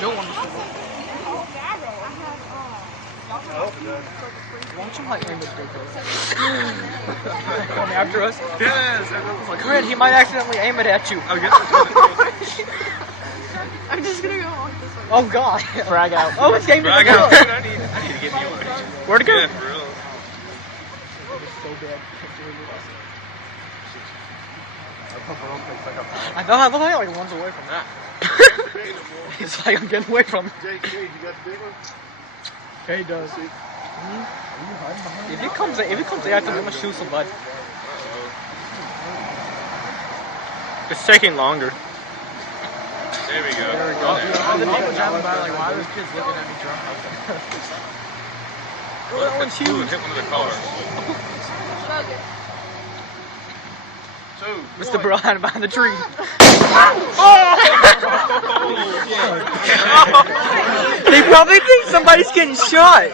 Bill won the Super Bowl. I hope it does. Why don't you like aim at Bill? Coming after us? Yes! Like, Corinne, he might accidentally aim it at you. I'll get I'm just gonna go on this way. Oh god. Frag out. Oh, it's game to Frag the out. Bill. Dude, I need to get me one. Where'd it go? Yeah, for real. So bad. I know, I look like one's away from that. He's like, I'm getting away from him. JK, you got the big one? Okay, he does. If he comes after me, I'm gonna shoot somebody. It's taking longer. There we go. There we go. The people jamming about like, why are those kids looking at me drunk? Oh, that one's Ooh, huge. hit one of the cars. Mr. Brian behind the tree. They probably think somebody's getting shot.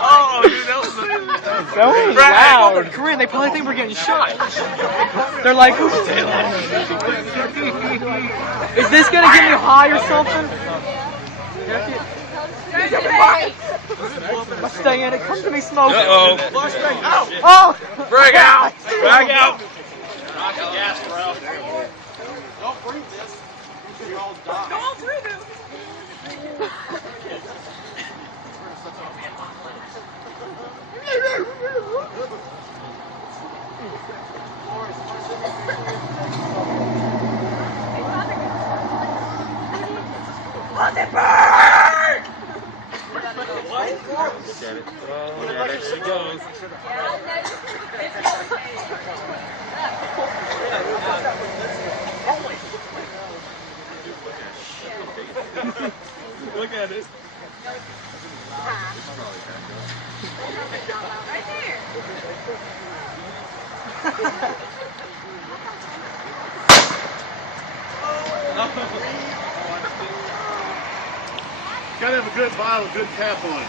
Oh, dude, that was That was loud. Korean, they probably think we're getting shot. They're like, is this gonna get me high or something? I'm staying in it. Come to me, smoke. Uh-oh. Oh! Frag out! Frag out! Don't breathe this. You're all die. Don't breathe it. There she goes. Look at it. Right there. Gotta have a good bottle, good cap on it.